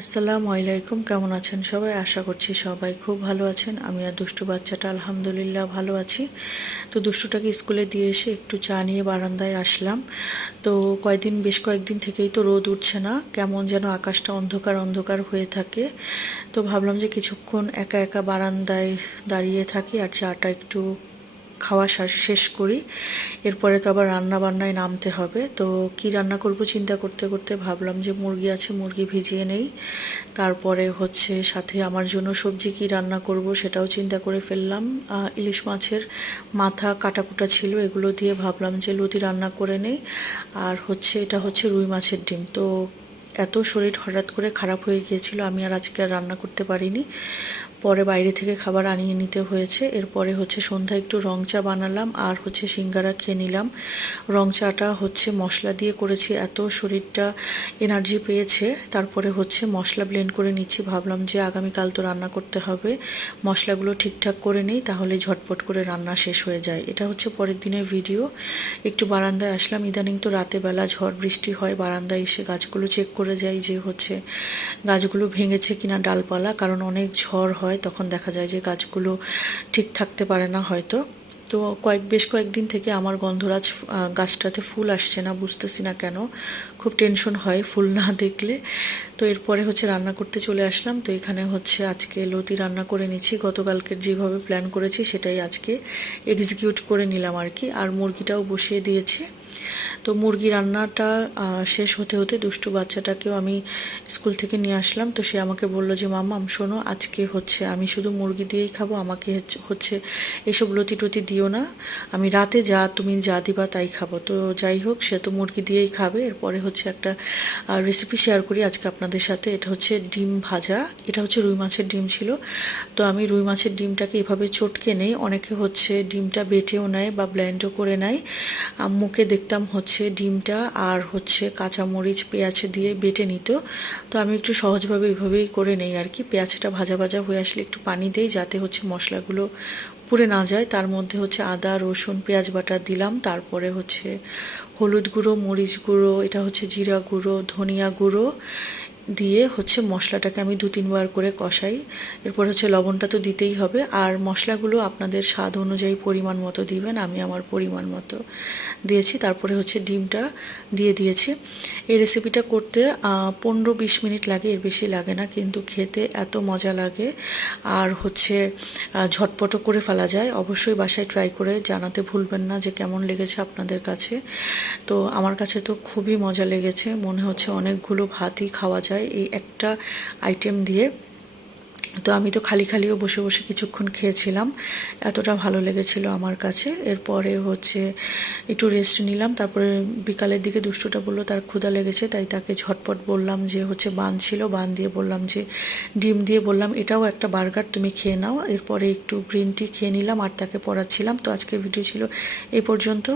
আসসালামু আলাইকুম, কেমন আছেন সবাই? আশা করছি সবাই খুব ভালো আছেন। আমি আর দুষ্টু বাচ্চাটা আলহামদুলিল্লাহ ভালো আছি। তো দুষ্টুটাকে স্কুলে দিয়ে এসে একটু চা নিয়ে বারান্দায় আসলাম। তো বেশ কয়েকদিন থেকেই তো রোদ উঠছে না, কেমন যেন আকাশটা অন্ধকার অন্ধকার হয়ে থাকে। তো ভাবলাম যে কিছুক্ষণ একা একা বারান্দায় দাঁড়িয়ে থাকি আর চাটা একটু খাওয়া শেষ করি। এরপরে তো আবার রান্না বান্নায় নামতে হবে। তো কি রান্না করব চিন্তা করতে করতে ভাবলাম যে মুরগি আছে, মুরগি ভিজিয়ে নেই। তারপরে সাথে আমার জন্য সবজি কি রান্না করব সেটাও চিন্তা করে ফেললাম। ইলিশ মাছের মাথা কাটাকুটা ছিল, এগুলো দিয়ে ভাবলাম যে লতি রান্না করে নেই। আর এটা হচ্ছে রুই মাছের ডিম। তো এত শরীর হঠাৎ করে খারাপ হয়ে গিয়েছিল, আমি আর আজকে আর রান্না করতে পারিনি। পরে বাইরে থেকে খাবার আনিয়ে নিতে হয়েছে। এরপরে সন্ধ্যায় একটু রং চা বানালাম আর সিঙ্গারা খেয়ে নিলাম। রং চাটা মশলা দিয়ে করেছি, এত শরীরটা এনার্জি পেয়েছে। তারপরে মশলা ব্লেন্ড করে নিচ্ছি, ভাবলাম যে আগামীকাল তো রান্না করতে হবে, মশলাগুলো ঠিকঠাক করে নেই, তাহলে ঝটপট করে রান্না শেষ হয়ে যায়। এটা পরের দিনের ভিডিও। একটু বারান্দায় আসলাম, ইদানিং তো রাতে বেলা ঝড় বৃষ্টি হয়, বারান্দায় এসে গাছগুলো চেক করে যাই যে গাছগুলো ভেঙেছে কিনা ডালপালা, কারণ অনেক ঝড় হয়, তখন দেখা যায় যে গাছগুলো ঠিক থাকতে পারে না হয়তো। তো বেশ কয়েকদিন থেকে আমার গন্ধরাজ গাছটাতে ফুল আসছে না, বুঝতেছি না কেন, খুব টেনশন হয় ফুল না দেখলে। তো এরপরে রান্না করতে চলে আসলাম। তো এখানে আজকে লতি রান্না করে নিচ্ছি, গতকালকের যেভাবে প্ল্যান করেছি সেটাই আজকে এক্সিকিউট করে নিলাম আর কি। আর মুরগিটাও বসিয়ে দিয়েছি। তো মুরগি রান্নাটা শেষ হতে হতে দুষ্টু বাচ্চাটাকেও আমি স্কুল থেকে নিয়ে আসলাম। তো সে আমাকে বলল যে মাম্মাম শোনো, আজকে আমি শুধু মুরগি দিয়েই খাবো, আমাকে এসব লতি টতি দিও না, আমি রাতে তুমি যা দিবা তাই খাবো। তো যাই হোক, সে তো মুরগি দিয়েই খাবে। এরপরে একটা রেসিপি শেয়ার করি আজকে আপনাদের সাথে। এটা ডিম ভাজা, এটা রুই মাছের ডিম ছিল। তো আমি রুই মাছের ডিমটাকে এভাবে চটকে নেই, অনেকে ডিমটা বেটেও নেয় বা ব্লেন্ডও করে নেয়। আম্মুকে দেখতাম ডিমটা আর কাঁচামরিচ পেঁয়াজ দিয়ে বেটে নিত। তো আমি একটু সহজভাবে এইভাবেই করে নেই আর কি। পেঁয়াজটা ভাজা ভাজা হয়ে আসলে একটু পানি দেই, যাতে মশলাগুলো পুড়ে না যায়। তার মধ্যে আদা রসুন পেঁয়াজ বাটা দিলাম। তারপরে হলুদ গুঁড়ো, মরিচ গুঁড়ো, এটা জিরা গুঁড়ো, ধনিয়া গুঁড়ো দিয়ে মশলাটাকে আমি 2-3 বার করে কষাই। এরপর লবণটা তো দিতেই হবে, আর মশলাগুলো আপনাদের স্বাদ অনুযায়ী পরিমাণ মতো দিবেন, আমি আমার পরিমাণ মতো দিয়েছি। তারপরে ডিমটা দিয়ে দিয়েছি। এই রেসিপিটা করতে 15-20 মিনিট লাগে, এর বেশি লাগে না, কিন্তু খেতে এত মজা লাগে। আর ঝটপটও করে ফেলা যায়। অবশ্যই বাসায় ট্রাই করে জানাতে ভুলবেন না যে কেমন লেগেছে আপনাদের কাছে। তো আমার কাছে তো খুবই মজা লেগেছে, মনে হচ্ছে অনেকগুলো ভাতই খাওয়া যায় এই একটা আইটেম দিয়ে। তো আমি তো খালিও বসে বসে কিছুক্ষণ খেয়েছিলাম, এতটা ভালো লেগেছিল আমার কাছে। এরপরে একটু রেস্ট নিলাম। তারপরে বিকালের দিকে দুষ্টুটা বললো তার ক্ষুধা লেগেছে, তাই তাকে ঝটপট বললাম যে বান ছিল, বান দিয়ে বললাম যে ডিম দিয়ে বললাম এটাও একটা বার্গার, তুমি খেয়ে নাও। এরপরে একটু গ্রিন টি খেয়ে নিলাম আর তাকে পড়াচ্ছিলাম। তো আজকের ভিডিও ছিল এই পর্যন্ত।